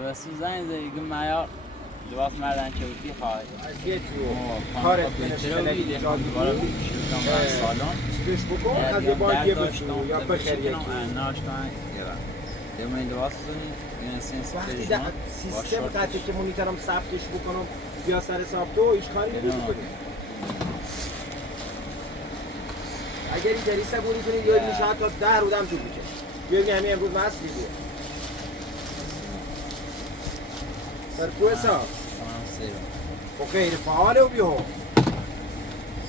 بس زنگ زدی معیار لباس مردن چوکی خواهد از یه تو کارت بنشتنه ایجاد بود چیزش بکن از یه باید بشو یا بخیر یکی ناشتن دیگه این لباس وقتی در سیستم قطعه که مونیترم ثبتش بکنم بیا سر ثبتو هیچ کاری نمیشه کنیم اگر این جریسه بونی کنید یا میشه حتی 10 رودم طول میشه بیا همین امروز مصری بیه سرکوه صاحب خب غیر فعاله و بیو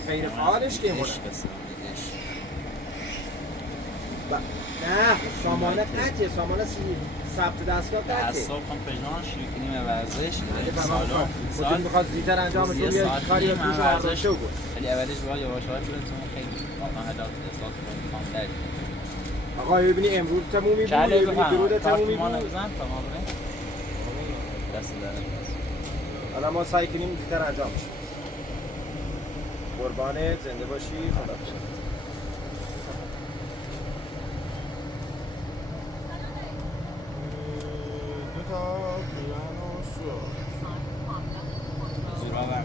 غیر فعالش که مونه نه سامانه قطعه سامانه ثبت دستگاه قطعه از صبح هم پژمان شروع کنیم ورزش سالون سال میخواد زیدر انجام تو یه کاری رو توش ورزش بود ولی اولش باید یواش یواش بریم چون خیلی واقعا هدف اصلاح کامل آقا ببینی امروز تمومی بود ببینی درود تمومی بود تمام دست داره حالا ما سعی کنیم زودتر انجام بشه قربانت زنده باشی خدا دو تا پیران و سو زوراور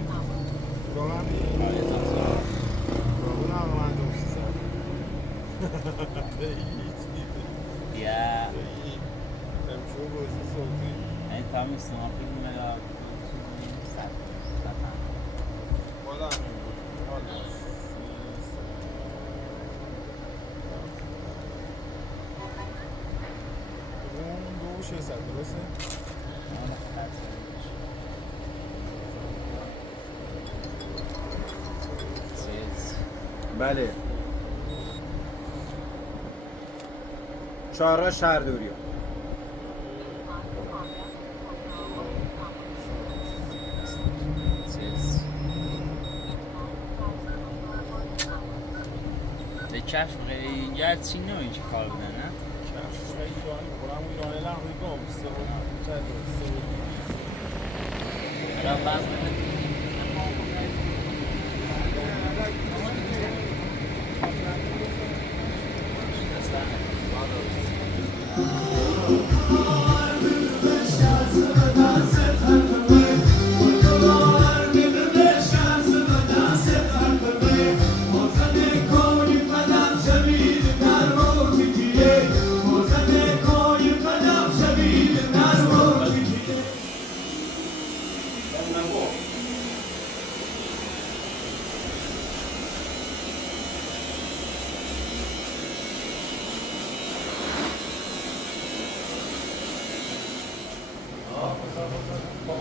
زوراور اون هم من دو سی سال یا امشو بازی صوتی این تمام سنافی میاد بالا اون دو 600 درسته؟ بله چهارراه شهردوریو به کف اینجا چی نوعی چی کار بودن نه؟ کف ایرانی بکنم اون ایرانی لحظه گم سه بود الان بعض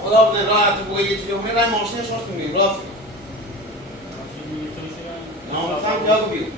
خدا بده راحت بگو یه چیزی همه رای ماشینش راست میگیم راست نامسان جا بگیم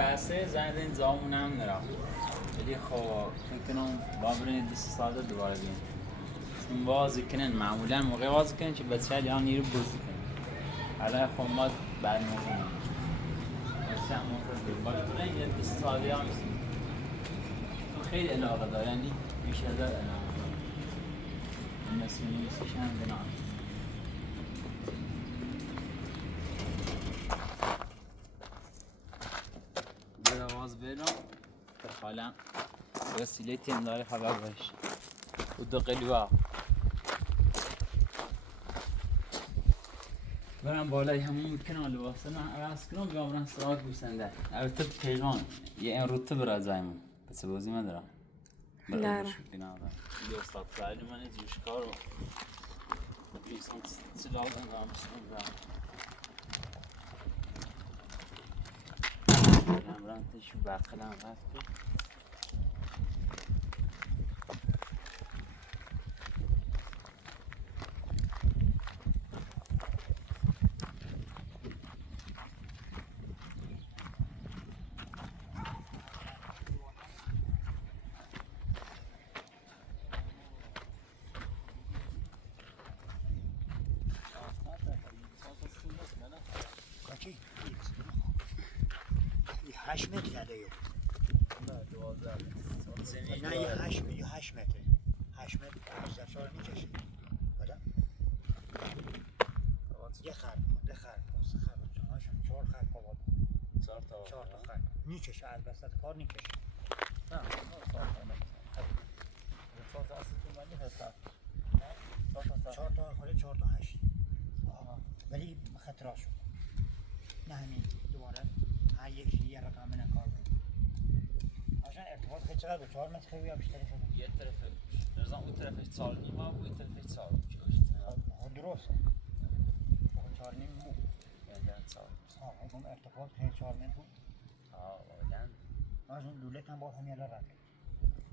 بحثه زند این زامون هم نرفت ولی خب فکر کنم با برین 2 سال دوباره بیم چون بازی کنن معمولا موقع بازی کنن که بچه ها لیان نیرو بازی کنن حالا خب ما بعد موقع بچه هم منتظر باید کنن یه 2 سالی هم خیلی علاقه داره یعنی بیشتر علاقه داره این نسیم نیستش هم بنام حالا وسیله تیم داره خبر باشه و 2 قلوه برم بالای همون میکنم لباسه نه عوض کنم بیام برم سراغ بوسنده البته پیغان یه این روته برای زایمون پس بازی من دارم لا یه استاد سایلی من جوشکار رو بیسان سلاح انجام برم تشو بقلم رفت کاچی 8 متر کرده یو نه یه 8 متر 8 متر 8 متر 18 سال میکشه بله یه خرد ده خرد سه خرد هاشم 4 خرد پاواد 4 تا خرد میکشه از وسط کار میکشه نه 4 تا اصلا تو مالی هست 4 تا خاله 4 تا 8 ولی خطرات شد نه همین دوباره هر یکی یه رقم من کار بود عشان ارتباط خیلی چقدر بود 4 متر خیلی یا بیشتر شده یه طرف نظام اون طرفش 4.5 ها و این طرفش 4 خود درسته خود 4 نیم بود یعنی 4 اون ارتباط خیلی 4 متر بود واقعا از اون لولت هم با همین الان رفت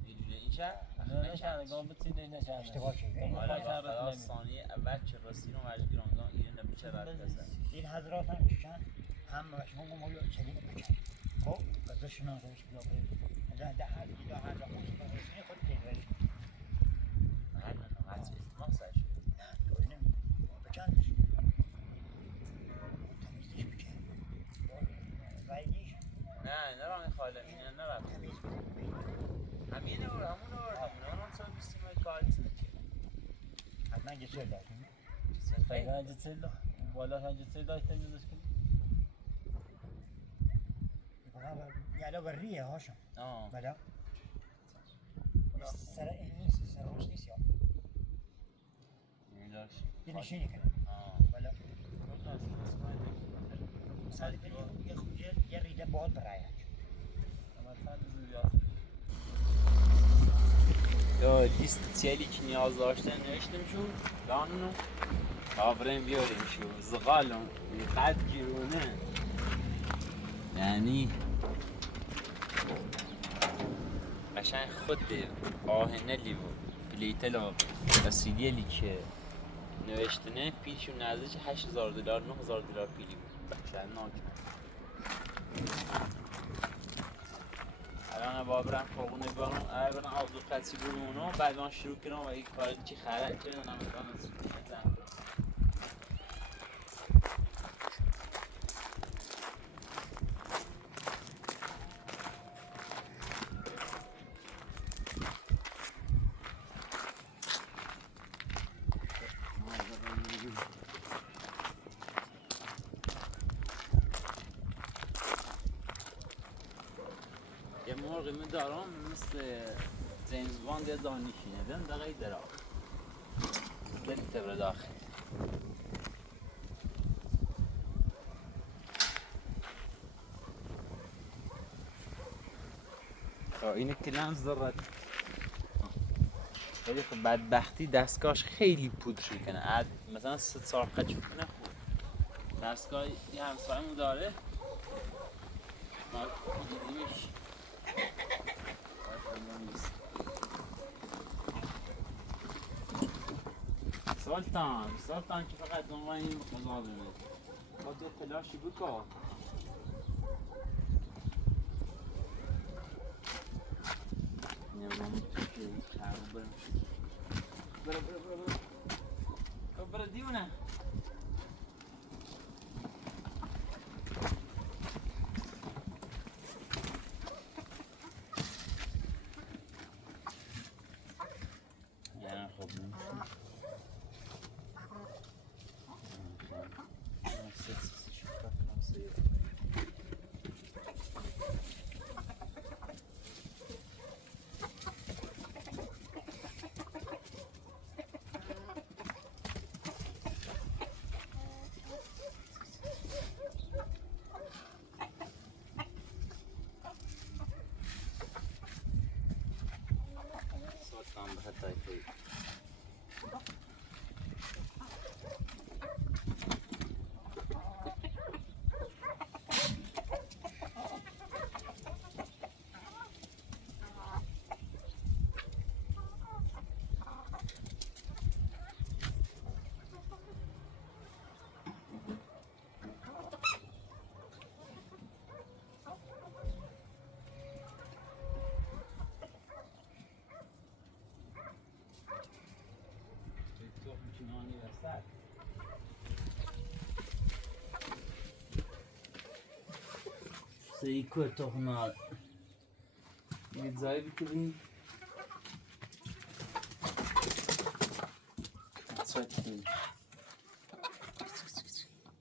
اینجا نه نشانه گام بتینه نشانه اشتباه شد خلاص ثانیه اول چه راستی رو مجبور اونجا ایران نمیشه رد بزن این حضرات هم کشن هم مشمون مولو چلی بکن خب بذار شناسش بیا ده هر خود سپاسشنی خود تیرش هر من حدس استماع سر شد نه دوری نمی بکندش تمیزش بکن ویدیش نه نرام خاله اینه نرم تمیز همینه همون اون سال بیستیم های کارت حتما گسر داشتیم Pegando de celular, bola de celular está dizendo que یالا بریه هاشم آه بله سر این نیست سر روش نیست یا میلاش یه نشینی کنه بله سر یه ریده باید برایش یا لیست تیلی که نیاز داشتن نوشتم شو دانونو آبرین بیاریم شو زغالم اینقدر گیرونه یعنی قشنگ خود آهنه لیو پلیتل و وسیلیلی که نوشتنه پیلشون نزدیک $8,000 $9,000 پیلی بود بخشن ناکنه الان بابرم فوقونه برم برم آبدو قدسی برم اونو بعد من شروع کنم و یک کاری که خرد چه دونم بکنم یه مرغی می دارم مثل جیمز باند یه دانشینه دم دقیقی درا دل تبر داخل اینه کلم ذرت ولی خب بدبختی دستگاهش خیلی پودر کنه مثلا 3 سال قد شد کنه خوب دستگاه یه همسایمون داره ما دیدیمش سلطان که فقط دنبال این مزاحمه خود یه تلاشی بکن نمیدونم چی برو دیونه یعنی خب نمیشه سيكو تخمال يتزاي بكرين تصدقين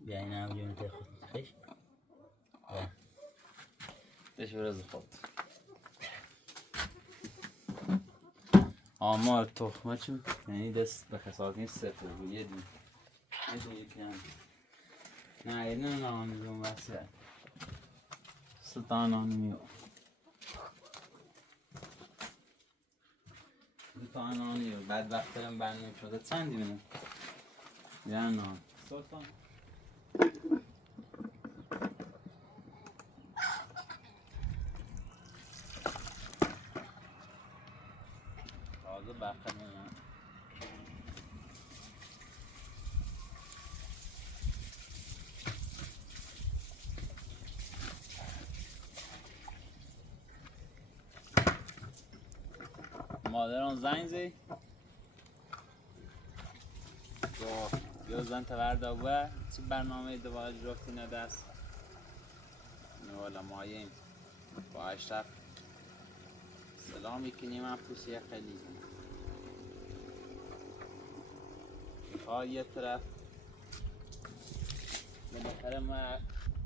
يعني نعم اليوم تاخذ ايش؟ ايش برز خط آمار تخمه چون یعنی دست به کسات نیست صفر بود یه دون یکی هم نه یه دونه نانیزون بسیار سلطان نانیو سلطان نانیو بعد وقت دارم برنیم شده چندی بینم یه نان سلطان تازه بخیر بینم مادران زنگ زی یا زن تورده و چه برنامه دوباره جرافتی ندست نوالا ماییم با اشرف سلامی کنیم هم پوسیه خیلی یه طرف بالاخره ما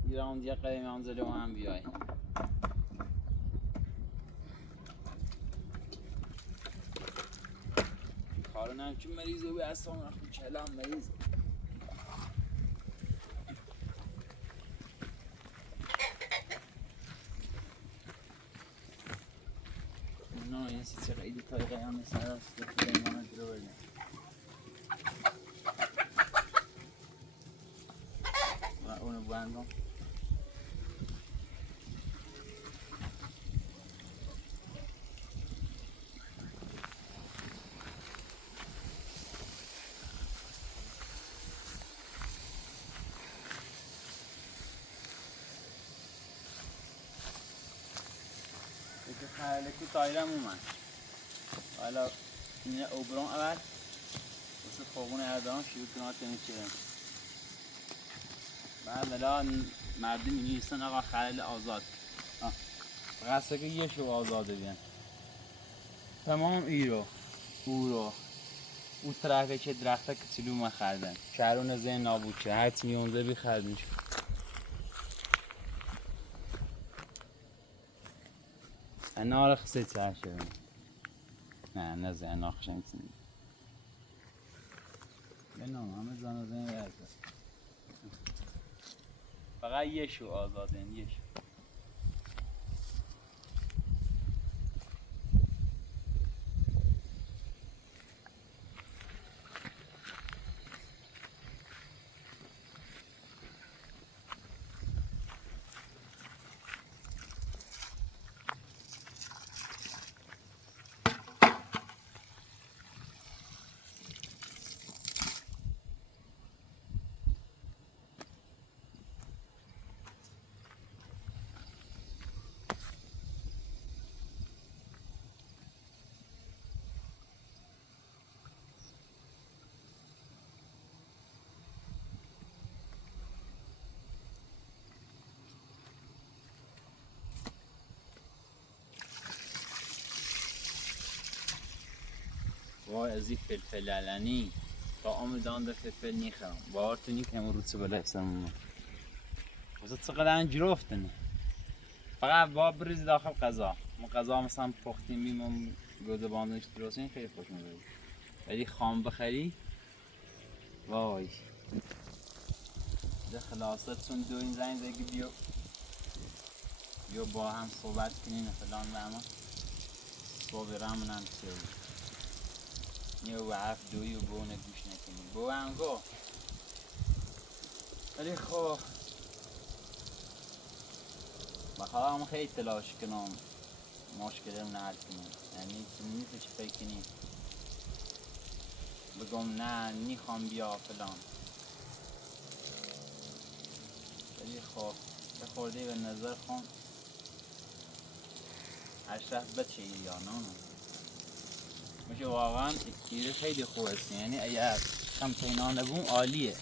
ایران دیگه قدیم انزلی و هم بیایی کارون هم که مریضه به اصلا رخون چهلا هم مریضه نه این سی خیلی طریقه هم سر است که پیمانه درو بردیم و اونو بندم حالکی تایرم اومد حالا این اوبران اول واسه خوابون اردان شروع کنات نمی‌شیم بعد الان مردم می‌نویسن آقا خلال آزاد فقط که یه شو آزاده بیان تمام ایرو او طرفه که درخته کچلو ما خردن شهرون زین نابود شه هر چی میونده بخردن انا رخصت عشان نه زين انا خشنت بنام همه زن زين ورده فقط یه شو آزادن یه شو وای از این فلفل علنی تا آمدان ده فلفل نیخرم بارتونی که همون روچه بلای سرمون واسه چقدر جروفتنه فقط با بریز داخل غذا ما غذا مثلا پختیم بیم گوده باندنش درستین خیلی خوش میبری ولی خام بخری وای ده خلاصه چون دو این زنگ دیگه بیا با هم صحبت کنین فلان و اما صحبی رامون هم بسیاری یه وعف دوی و بونه گوش نکنی بو هم گو ولی خب بخواه هم خیلی تلاش کنم مشکل رو نحل کنم یعنی نیست چی فکر کنی بگم نه نیخوام بیا فلان ولی خب یه خورده به نظر خون اشرف بچه یا نه میشه واقعا ایره خیلی خوب است یعنی اگر کمپینا نبوم عالیه.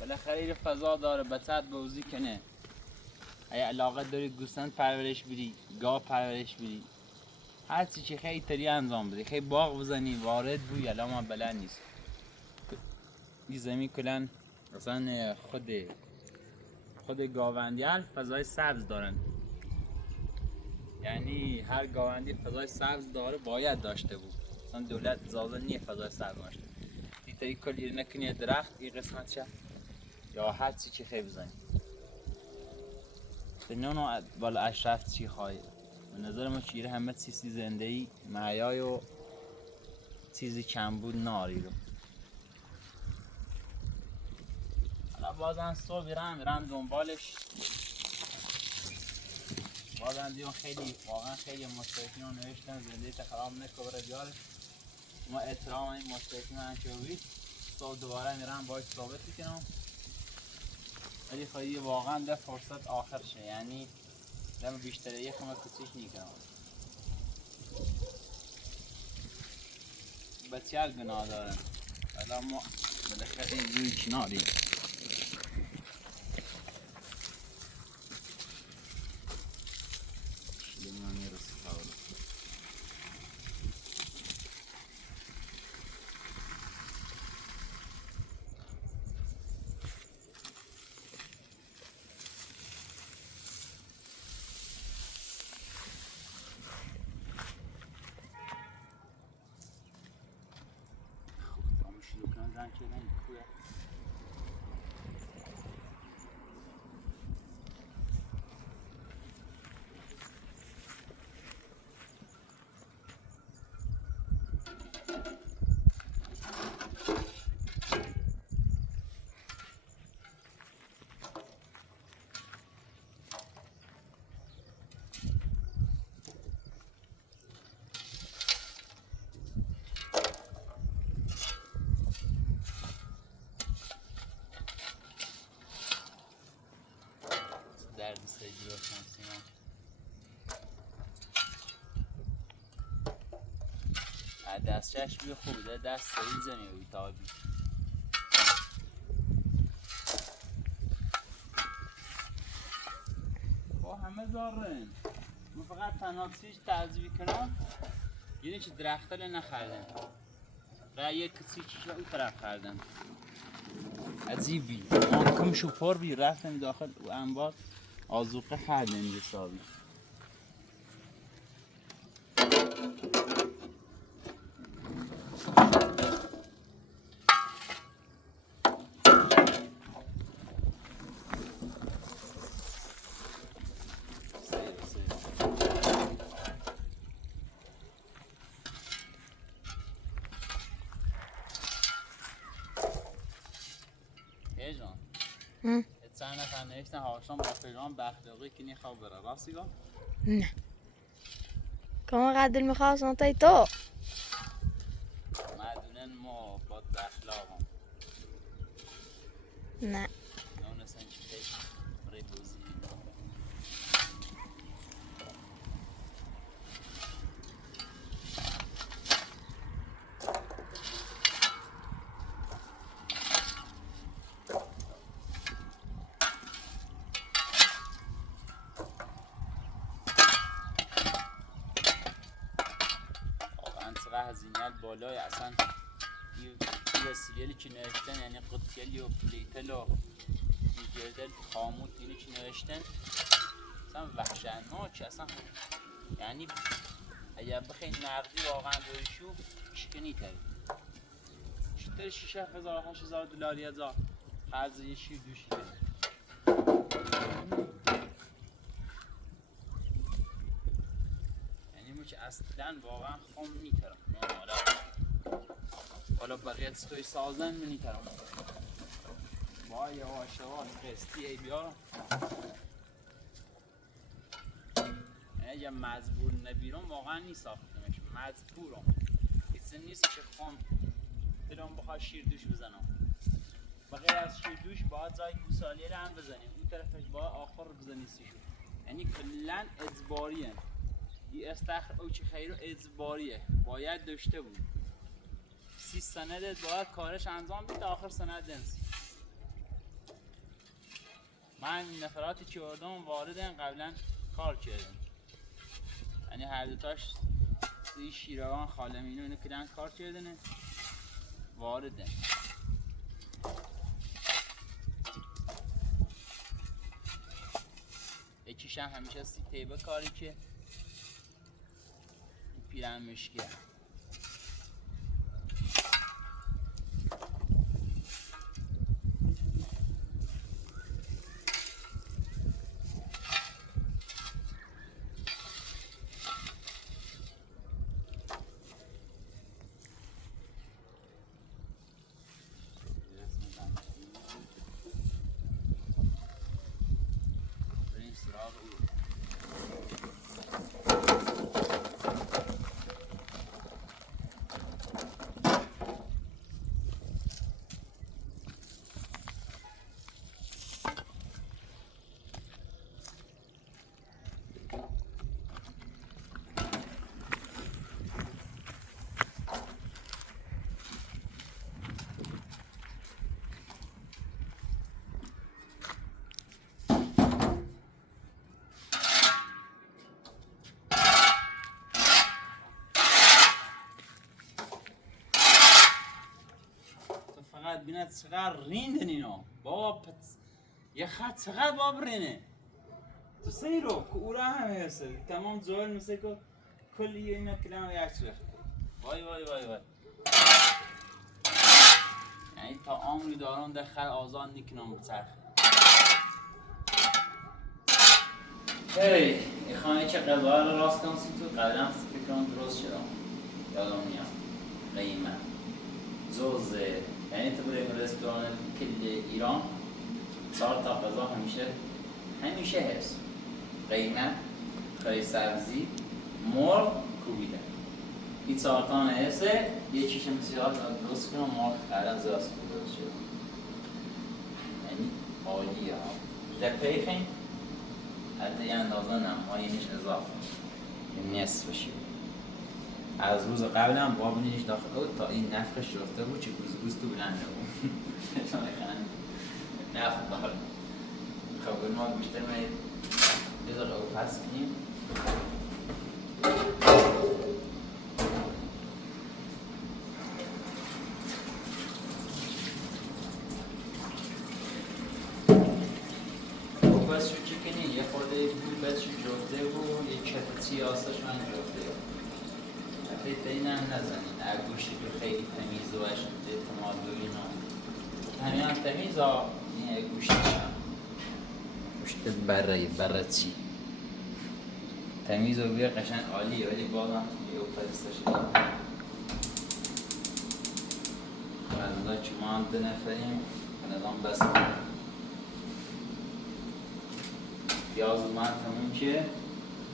بالاخره یه فضا داره بچت بوزی کنه. اگه علاقه داری گوسفند پرورش بدی، گاو پرورش بدی، هر چی خیلی طری انجام بدی، خیلی باغ بزنی وارد بوی الان ما بلد نیست. این زمین کلن اصلا خود گاوندیال فضای سبز دارن، یعنی هر گاوندی فضای سبز داره باید داشته بود. اصلا دولت اجازه نیه فضای سبز داشته. این طری کل ایر نکنی درخت این قسمت شه یا هر چی خیلی بزنی. نونو بالا اشرف چی خواهی؟ به نظر ما چیره همه چیزی زندگی معیای و چیزی کم بود ناری رو. حالا بازم صبح میرم دنبالش. بازم دیون خیلی واقعا خیلی مشترکین رو نوشتن زندگی خراب نکن بره بیارش. ما احترام این مشترکین رو انچوبی صبح دوباره میرم باید ثابت کنم. ولی خواهی واقعا ده فرصت آخر شه، یعنی دم بیشتره یک همه کسیش نیکنم. بسیار گناه دارن. حالا ما بالاخره این روی کناریم. شلیم میرسی خواهد. زن که این کوه درد سجی رو شنسینا دستشش بیا خوبه دست سریع زنی و بیتابی با همه دارن. من فقط تنها چیز تعذیبی کنم یعنی چه درختل نخردن و یک کسی چیز اون طرف خردن عجیبی. ما کم شوپار بی رفتم داخل و انبار آزوقه خردن حسابی. چند نفر نوشتن هاشان با پیغام بختیاری که نخواه بره راستی گم؟ نه کما قدر میخواستن تای تو مدونن ما با اخلاقم نه نونستن چی خیلی برای بوزی هزینه بالای اصلا این وسیلی که نوشتن یعنی قطیلی و پلیتل و گردل خاموت اینی که نوشتن اصلا وحشتناک اصلا. یعنی اگر بخوای نقدی واقعا بریشو شکنی تری شتر 6,000 8,000 دلاری ازا قرض یه شیر دوشی کنی. یعنی که اصلا واقعا خام نیترم حالا بقیه توی سازن منی ترم با یواش یواش قسطی ای بیارم. اگه مجبور نبیرم واقعا نیست ساختمش مجبورم کسی نیست که خام دلم بخواه شیر دوش بزنم. بغیر از شیر دوش باید جای گوسالیه رو هم بزنیم اون طرفش باید آخر رو بزنی سیشو. یعنی کلن اجباری هم این استخر او چه خیلی اجباریه باید داشته بود 30 سندت باید کارش انجام بید تا آخر سند دنسی من این نفراتی که اردم واردن قبلا کار کردم یعنی هر دوتاش توی شیروان خالمینو اینو کردن کار کردنه واردن یکیش هم همیشه سی تیبه کاری که پیرن مشکیه فقط بینه چقدر ریندن اینا بابا یه خط چقدر باب رینه تو سی رو که او را همه هسته تمام زوال مثل که کلی اینا کلمه یک چرخ وای وای وای وای یعنی تا عمری دارم دخل آزان نیکنم بچرخ هی این خانه که قبار راست کنسی تو قبلا فکرم درست شدم یادم میام قیمه زوزه یعنی تو بریم رستوران کل ایران 4 تا غذا همیشه هست قیمه کاری سبزی مرغ کوبیده این 4 تا هست یه چیش مسیحات درست کنم مرغ قرار زیاد درست شد یعنی عالیه ها لپه خیلی حتی یه اندازه نمهاییش اضافه یه نصف بشید از روز قبل هم باب نیش داخل بود تا این نفخش شفته بود چه گوزگوز تو بلنده بود شما خیلی نفخ داخل خب ما بیشتر ما بذار او پس کنیم او پس شو چی کنی یه خورده بود بس شو جفته بود یه چپتی آساش من جفته این هم نزنید گوشتی که خیلی تمیز و اعتماد و اینا همین هم تمیز ها این گوشتی هم گوشت بره چی تمیز و بیر قشن عالیه ولی بازم یه پرستش فردا چما هم 2 نفریم نظام بس پیاز من همون که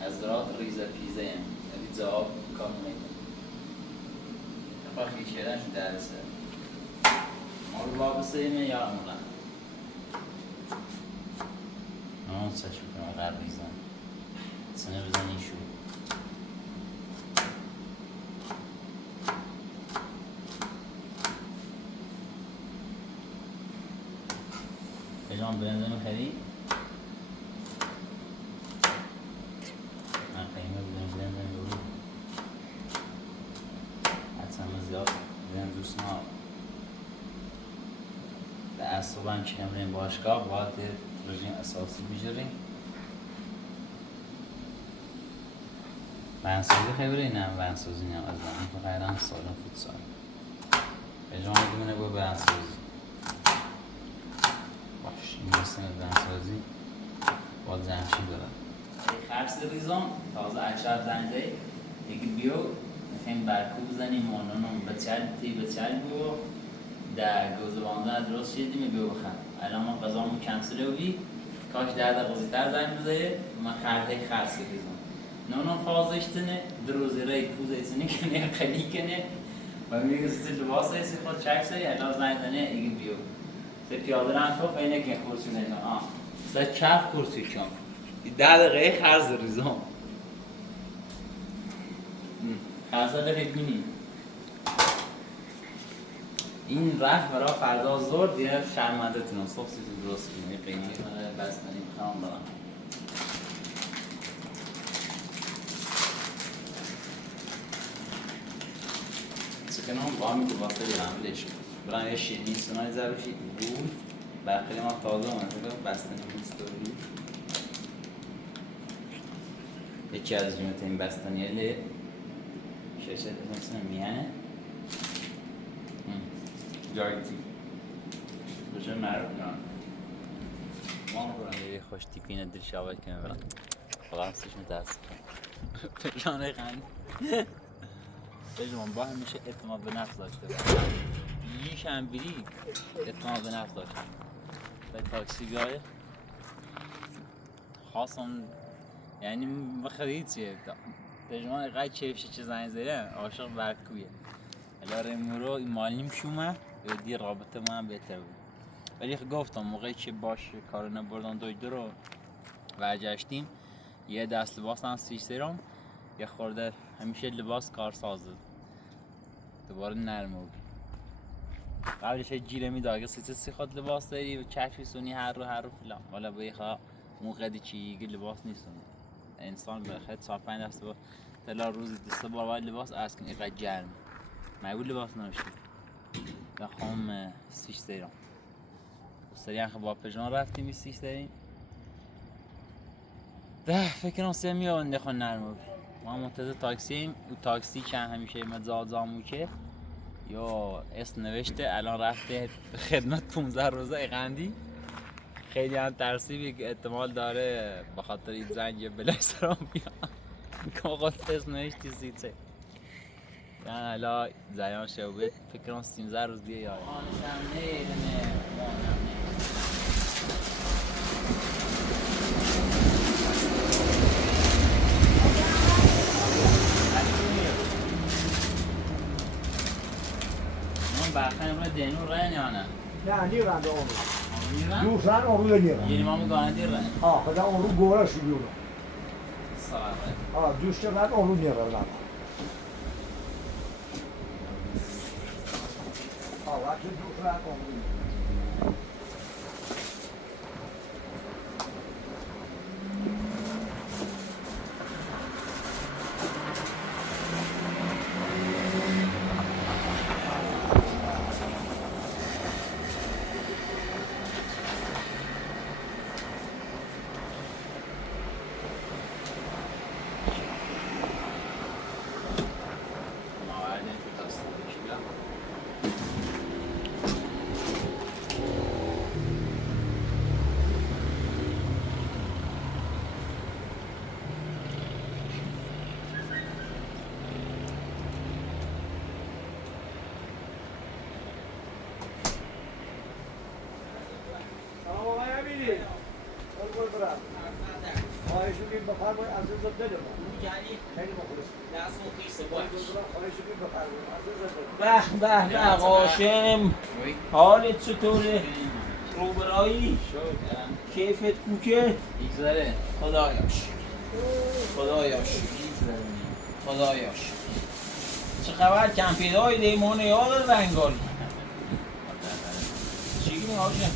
از درات ریزه پیزه هم ریزه آب کام میکنم خیلی شیرش درسه ما رو بابسه ایمه یا امولا آن سشو کنم غرب ریزن سنه بزن ایشو بجام بنزم خیلی من قیمه بزن بزن زیاد بزن دوست ما به اصابه هم چیم ریم باشگاه باید رژیم اساسی بجریم ونسازی خیلی اینم ونسازی نیم از زمین که غیران سالم فوتسال اجامه دومونه با ونسازی باش این مثل ونسازی باید زمشی دارم خرس ریزم تازه اکشار زنده یکی بیو نفهم برکو بزنیم مانونم بچل بیو در گوزواندن درست شدیم بیو بخند الان ما قضامون کنسله بی کاش 10 دقیقه تر زنگ بزنه من خرده خرس ریزم نونم فازش تنه دروزی رای کوزه سنی کنه خلی کنه و میگه سیل لباس ایسی خود چک سری الان زنگ زنه ایگه بیو سه پیاده رنگ تو اینه که کورسی نیدن سه چف کورسی کن 10 دقیقه خرز ریزم خرسا دارید بینید این رفت برای فردا زور دیگه شرمنده تونم صبح سیزو درست کنیم یه قیمه بستنی میخوام برم چکن هم با همی دوباسته برم لش برم یه شیرینی سونای زر بشید بود بقیلی ما تازه اومده بستنی مستوری یکی از جمعتین بستنی لی شرشت مثل میانه جایتی بشه معروف نه ما برم یه خوش تیپینه دل شاید کنه برم خدا همسیش متاسف پشانه خند بجمان با همیشه اعتماد به نفس داشته یکم هم بری اعتماد به نفس داشته به تاکسی بیاره خواستم یعنی بخرید چیه بجمان اقای چیفشه چه زنگ زیره عاشق برکویه الاره مورو این مالیم شومه دی رابطه ما هم بهتر بود ولی گفتم موقعی که باش کارو نبردن دویده رو برگشتیم یه دست لباس هم سیش سرم یه خورده همیشه لباس کارسازه دوباره نرمه بود قبلش جیره میده اگه سی خود لباس داری و چشمی سونی هر رو فلان والا به یخا موقع چی یه لباس نیستون انسان به خیلی 4-5 دست با تلا روزی دسته بار باید لباس از کنی اینقدر گرم معبول لباس نوشتی بخوام سیش سیرم سریع با پژمان رفتیم سیش سیریم ده فکر کنم سه میاد نخوان نرمه ما منتظر تاکسیم و تاکسی که همیشه مزاد زامو که یا اسم نوشته الان رفته خدمت 15 روزه اقندی خیلی هم ترسیبی که احتمال داره بخاطر این زنگ بلای سرام بیان که آقا اسم نوشتی سیچه یعنی الان زیان شعبه فکر کنم 13 روز دیگه یاد آنشم نیدنه مانم برخانه برای دینو رای نه نه نیرن به اون نیرن؟ دوشن اون رو نیرن یعنی ما میگانه دیر رای خدا اون رو گوره شدیونه ساعته دوشته بعد اون رو نیرن وقتی دوشن اون رو به قاسم حالت چطوره؟ روبرایی؟ کیفت کوکه؟ ایگذاره خدایاش چه خبر کمپیدای لیمون یاد رنگال چی گیریم هاشم؟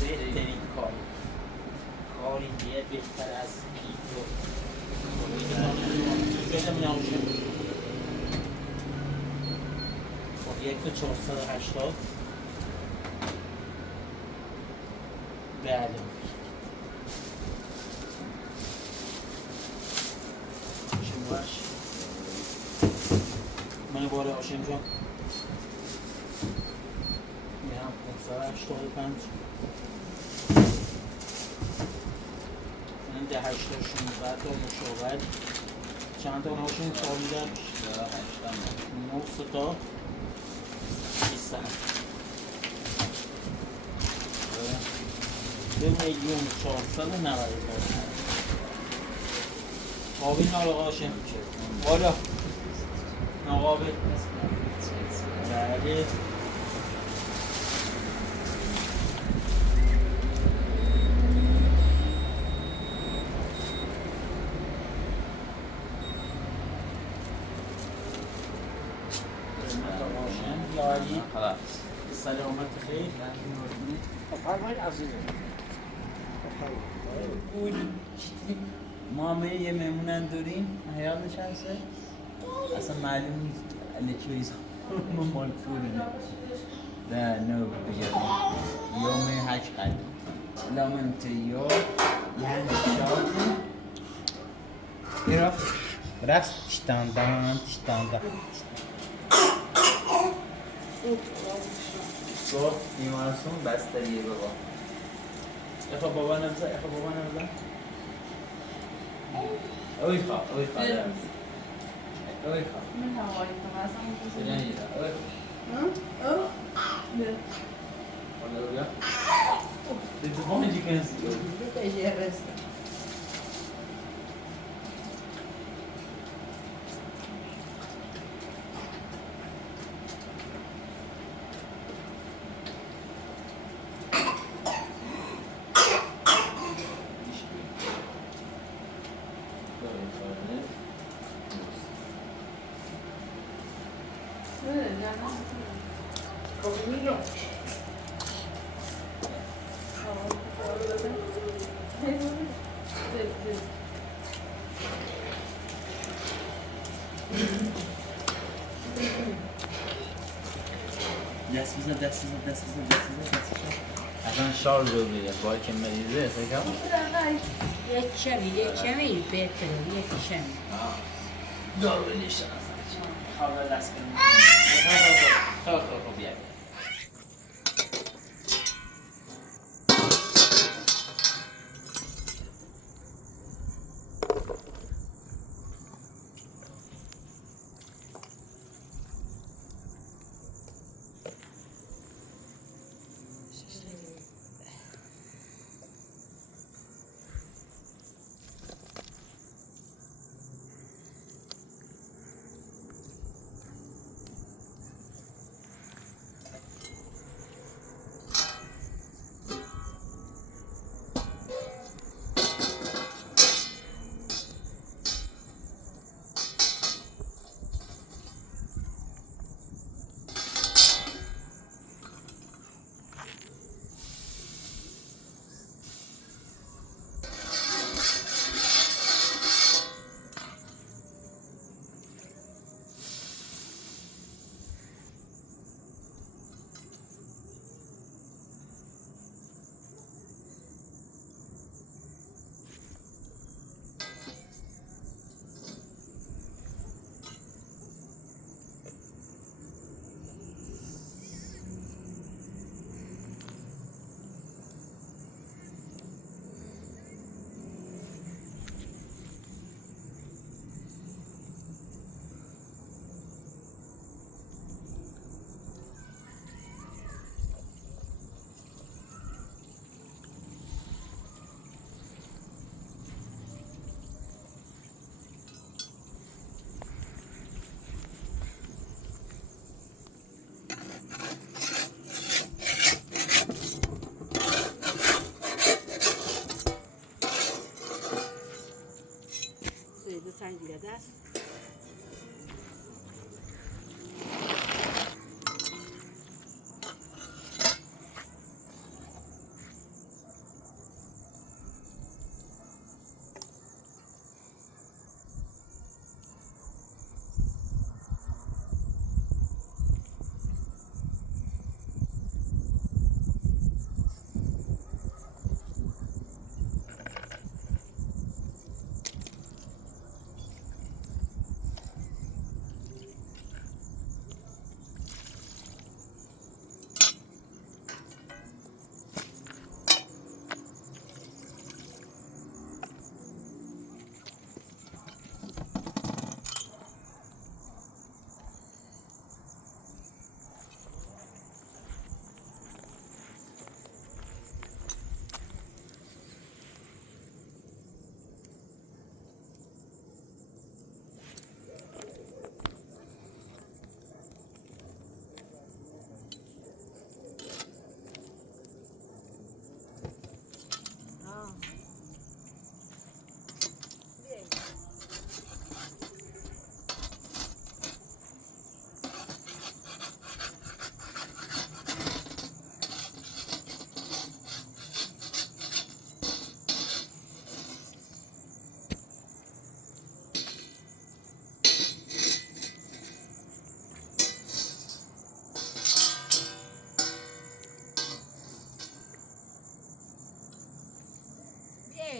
بهترین کاری دیگه بهتر از پیتو چه می هاشم؟ خب 1,480 بله شمارش من باره هاشم جان میرم 585 من 10-8 تا مشاور چند تا هاشم سالیدن 9 تا 27 2,490,000 قابل نالا هاشم والا ناقابل بله عالی. خلاص سلامت خیر. فرمایید عزیزم. ما همه یه مهمونن داریم حیال نشسته اصلا معلوم نیست الچویز مال پوله لا نو بجد يوم هاش قد لا من تيو يعني شاطر يروح راست تشتاندان صوت ایمارسون بستریه بابا اخو بابا نبزه اوي خا اوي خا من هواي تماسا سلامي اوي ولا ولا تتبون دي كنز دست بزن اصلا شارژ رو بیده باید که مریضه سکم یک کمی بهتره یک کمی دارو بلیشتن اصلا خواه دست کنیم خواه بیاد دیگه دست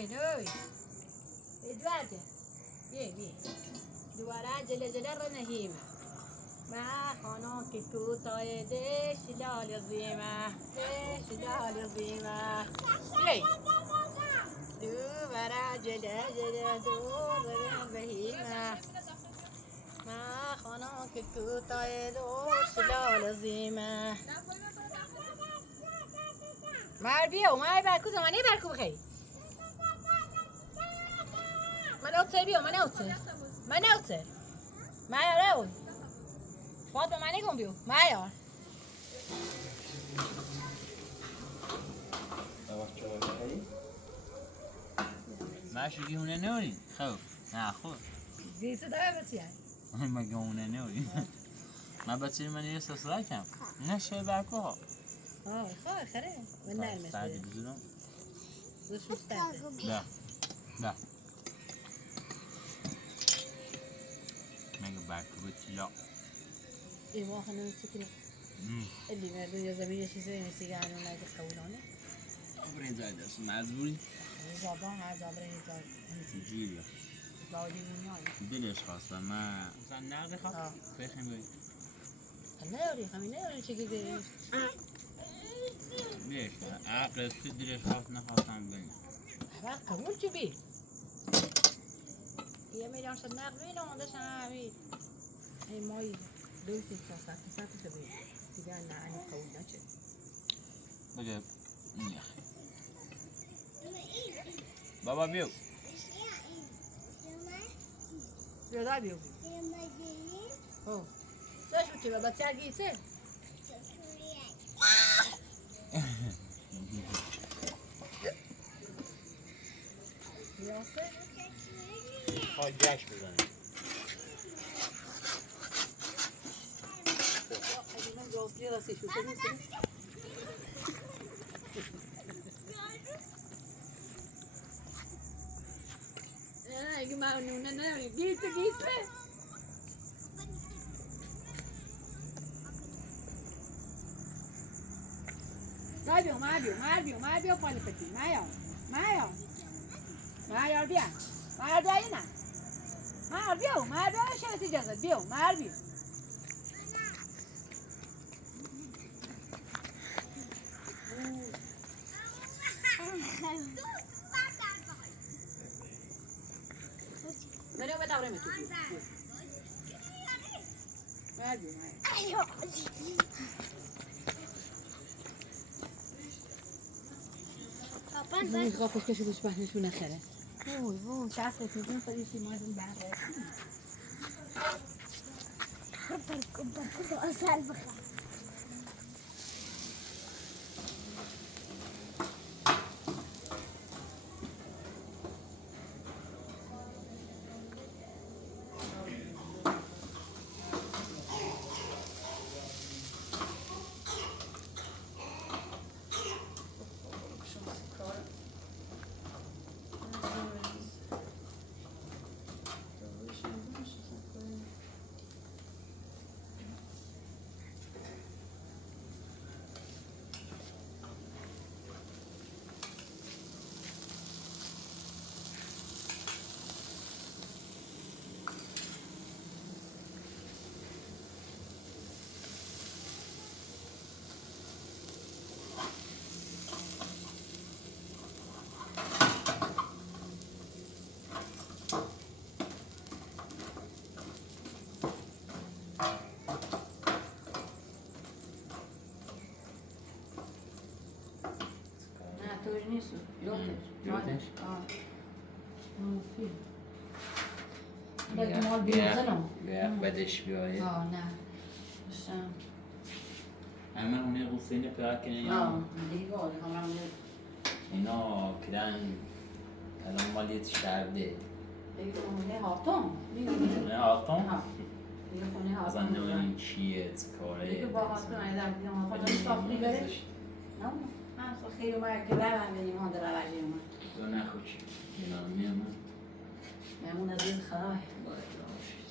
جلوی ادوارد بیا دوباره جله رو نهیمه ما خانم که کوتاه دش لال زیمه بیایی دوباره جله دور بهیمه ما خانم که کوتاه دش لال زیمه مار بیا مار برکو زمانی برکو بخی من اوتسه بیا من اوتسه مایار فاطمه من نگم بیو مایار ماشي هنا نوري خو ناخذ دیت داره بسیار ما هنا نوري ما بتصير من يستصلا كم نشي باكوها خره من نرمش سعدي بزنم وش مستعد لا مگه برکوبت لا ايوه خلينا نسكر اللي ما يا زميلي شي زي نسيجا عنو نايد قولونه برين زايد اسم معزبوري زبان هذا برين زاد جيليا زادي مناي دلش خاص ما مثلا نقد خاص فيخم بي لا يوري خمينه يوري شي كده ليش عقل دلش خاص نخاص عم بين بقى قبول تبي يا مليون صدق بينه وده شامي اي ماي دوسي صاصات تبي تجانا عن قول نجد بجيب يا اخي بابا بيو يا دا بيو او ساش بتبقى بتاعي سه يا سه های جش بزنیم من جوزلی راستی شو کنیم نه اگه ممنونه نه گیته ما بیو پالی پتی مایار بیا اینه مار بیو شرط اجازه بیو مار بیو منو بدورم تو بیو مار بیو من خافش که شدوش بحنشو نخره وای شاست میتونم خودشی مادم بره كبر أسهل بخير nisso. جوتش؟ باید مال بیازنم بدش بیاید نه همه اونه غصینه پیدا کنه یا دیگه اینا کدن الان مالیت شرده دیگه اونه هاتم اونه هاتم؟ دیگه خونه هاتم اصلا نمیم چیه کاره دیگه با هاتم ایدم دیگه خدا صافی برش نه خیلی ما که برم بدیم ها در عوضی ما تو نخوچی اینا میام ممنون از این خرای باید راشید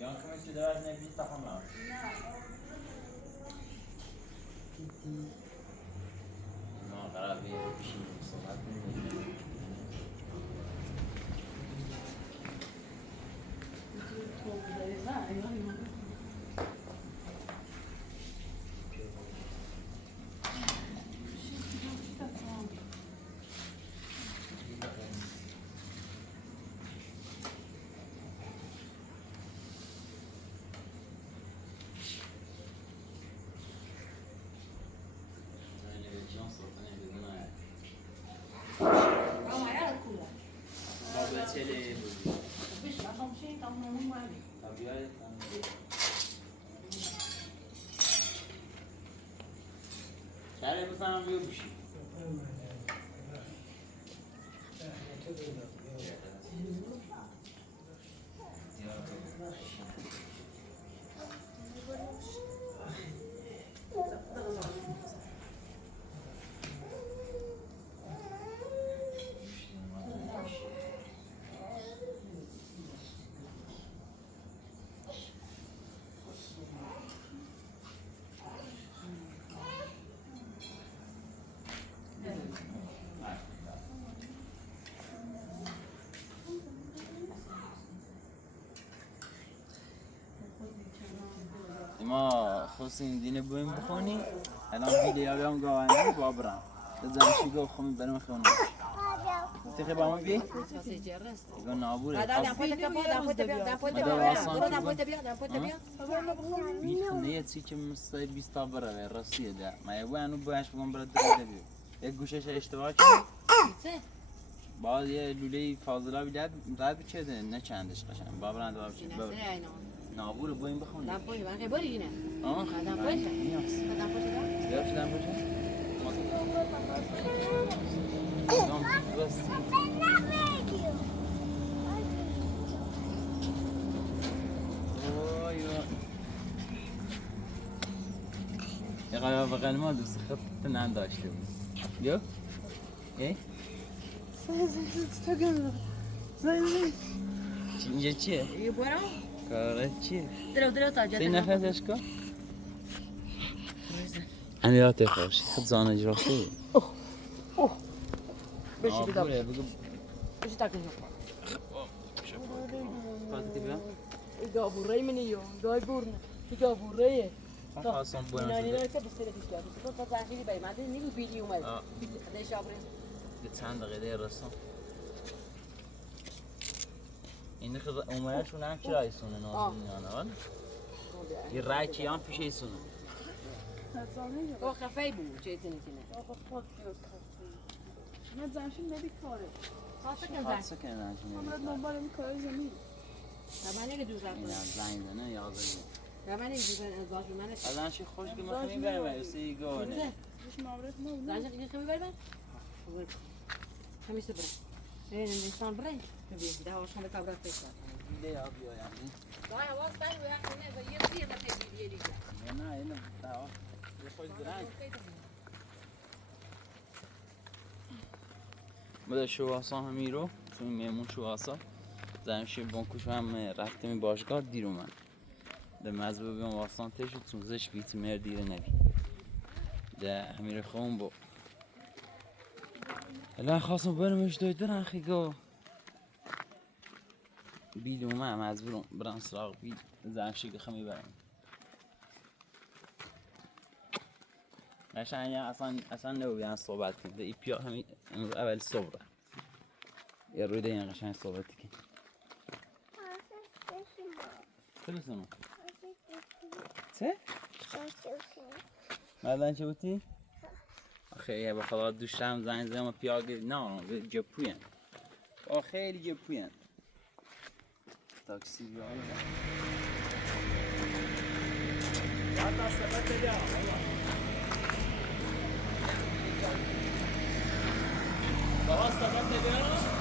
یا کمی تو درد نبید تا همه ما قرار بشیم صحبت کنیم شهر بفهمم بیو بشی ما خواستیم دینه بویم بخونی الان بیلی یا بیام گاوندی با برم بزنشی گو خونی برم خونی تخیلی با ما بی؟ اگه نابوره بیخونه چی که مستای 20 تا بره راستیه ده ما یه بوی انو بویش بگم برد درده بیو یک گوشش اشتباه کنی باید یه لوله فاضلا بیدید رد بچه نه چندش قشن با برند با بچه نابوره بویم بخونی دم پاشه برای باری اینه آه دم پاشه نیاز دم پاشه دم زیاد شدن باشه؟ دام تیک بستی وای وای یه قایبه بقیل ما دوست خط ننداشته بود بیو؟ ای؟ اینجا چیه؟ یه برام کاره چیه؟ درو تاجت تی نفسش کن؟ امیرات خوش خود زانه جراسته بشی بیدم بگو بشی تاکنی پاتی بیا ایگا بوره منی یو دای بورنه ایگا بوره خواستم بویم نه شده که بسته دیش کرد تو تا زخیری بای ماده نیگو بیلی اومد دیش آبره به چند دقیقه رسم این خود اومدشون هم چرا ایسونه نازمینانه ولی یه رای کیان پیش ایسونه او خفه بود چه ایتونه کنه من زنشون نبی کاره خاصه که نشون من دنبال این کار زمین من اگه دوست این دارم هم زنگ زنه یا زنه من اگه دوست دارم من الان چی خوش که ما خیلی بریم ایسی گونه مش معاملات ما زنش دیگه خیلی بریم همیشه بریم این انسان بریم ببین ده آشان به کبرت فکر دیده آبی ها یعنی دای حواس بری و یه یه زیر نتیجه دیگه نه اینه دعوا یه خوش درنگ بده شواسا همی رو چون میمون شواسا زنشی بانکوش هم رفتیم باشگاه دیر اومد ده مزبه بیام واسان تشو چون زش بیت مر دیره نبی ده همیر خون با الان خواستم برمش دویدن خیگو بیل اومد مزبه برم سراغ بیل زنشی که خمی برم قشنگ اصلا نبودیم صحبت کنیم ای پیا همین اول صبح یه روی ده این قشنگ صحبت کنیم خلصنا چه؟ مردن چه بودی؟ خیلی به خدا دوشم زنگ زدم پیاگی نه جپوین خیلی جپوین تاکسی بیارم بابا استفاده بیارم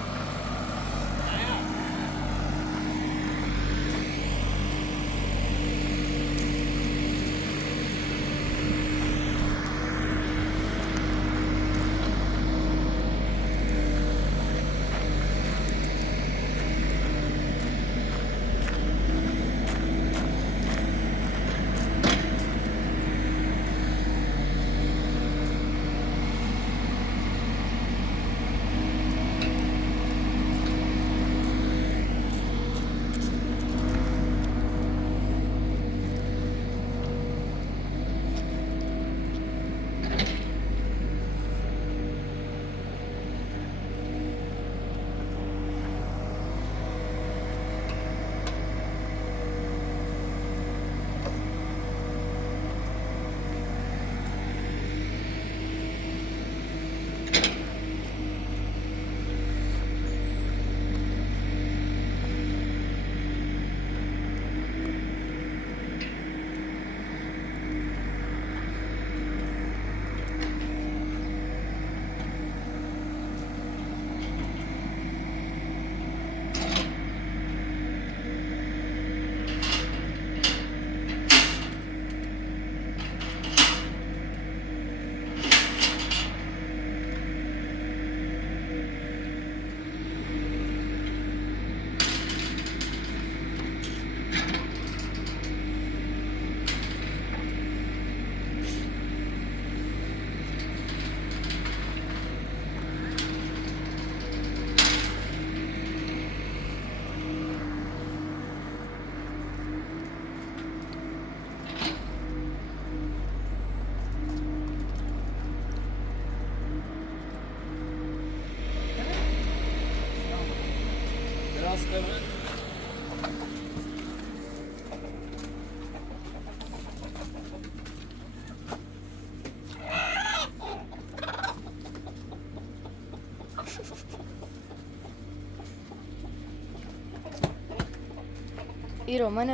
ایرو من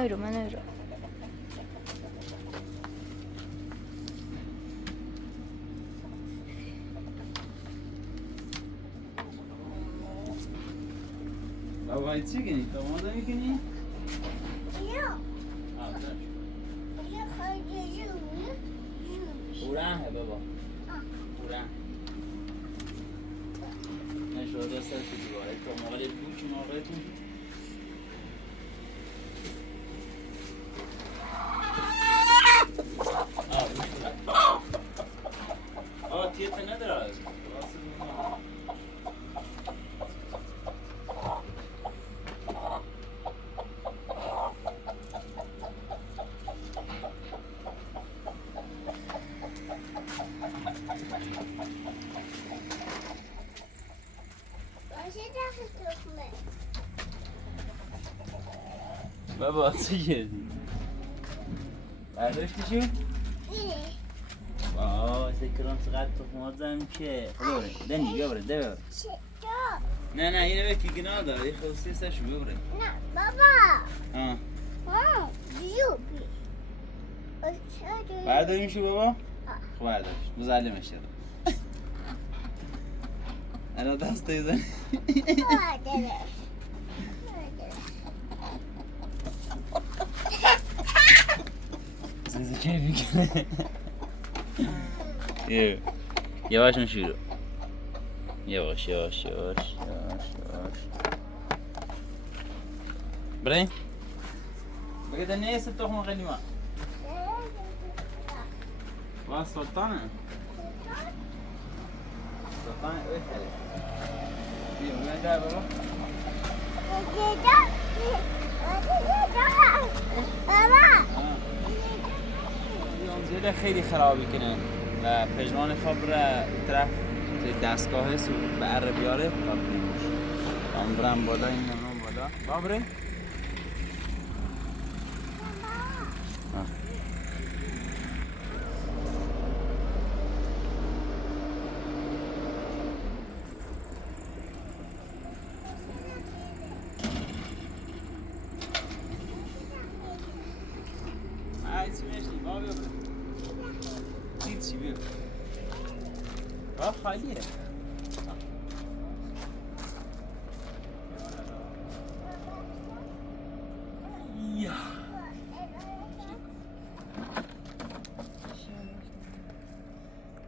بابا چی کنی؟ تو ماذا میکنی؟ قرآن ہے بابا قرآن نشده سر تو دیواره تو مقاله بوچ موقعتون تیت نداره بابا چی کردی؟ برداشتی چی؟ واه ذکرم چقدر تخمات زمین که ببره دنی ببره نه اینو بکی گناه داره یه خلصی سرشو ببره نه بابا جیوبی برداریم شو بابا؟ خب بردارش مزلمش دارم الان دست دیدن زیزی که میکنه یواش شروع یواش برای بگه ده نیست تخم قلیما با سلطانه اوی خیلی بیا بگه ده بابا زیاده خیلی خرابی کنن و پژمان خواب را طرف دستگاه هست و به اره بیاره خواب نیموش هم برم بالا این نمون بالا بابره بیا دید چی بیا راه خالیه یا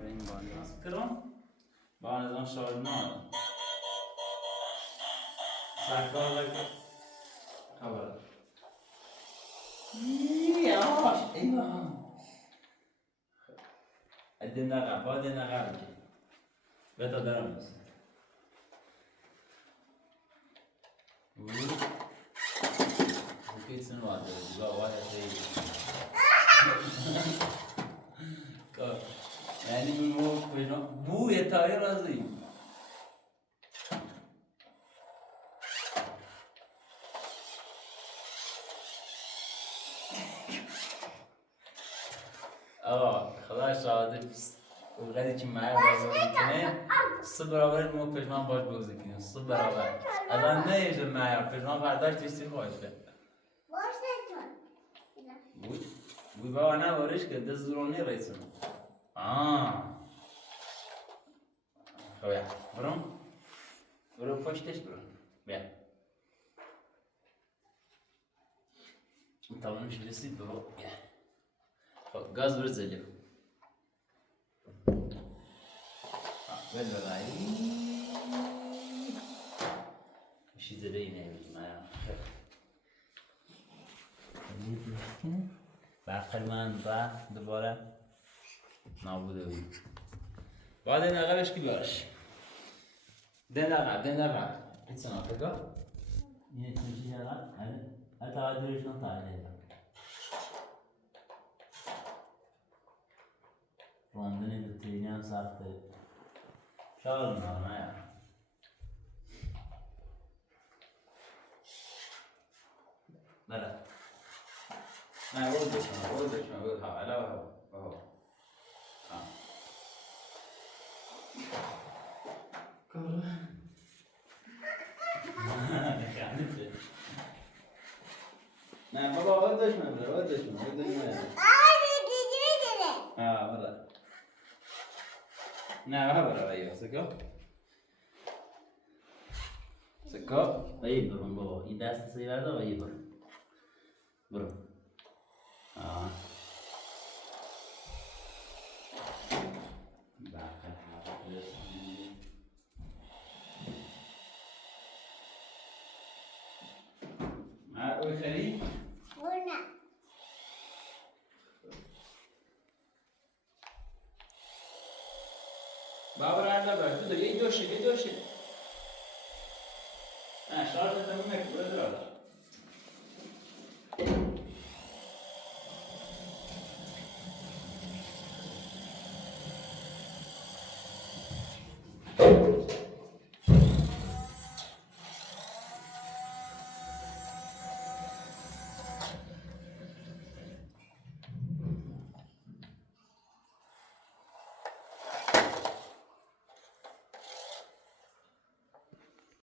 بریم بالا کرم بعد از آن شادمان سکار بکن خبر یاش ایوه ادین نقب باید نقب بکن بتا درم بسن Kesin vardı. Güzel var ya şey. Yani bu yeterli razıyım. آقا خدا شاهده اولادی که معه بازی میکنه سه برابر مو پشمان باش بازی کنیم سه برابر الان نیشه معه پشمان برداشت ایستی خوشه بوی بابا نبارش که دست زرونی رئیسم خب بیا برو پشتش برو بیا تمامش رسید برو بیا خب گاز برو زلیو بل ببایی میشی زده ای نمیدیم برقل من و دوباره نابوده بود باید این عقبش که بیارش دن عقب ایتسان آفرگاه یه چنشی عقب حتی باید دوریش نتایده راندنی به تیرینی هم سخته شاید نامه یا بره نه برو دشمن برو ها علاوه ها کارو نخیانته نه بابا برو دشمن برو نه برو بیا سکا بایی برون بابا این دست سی برده بایی برو اوی خری؟ بابا رنده باید تو داری یه دوشه نه شارت تمومه که برو دراز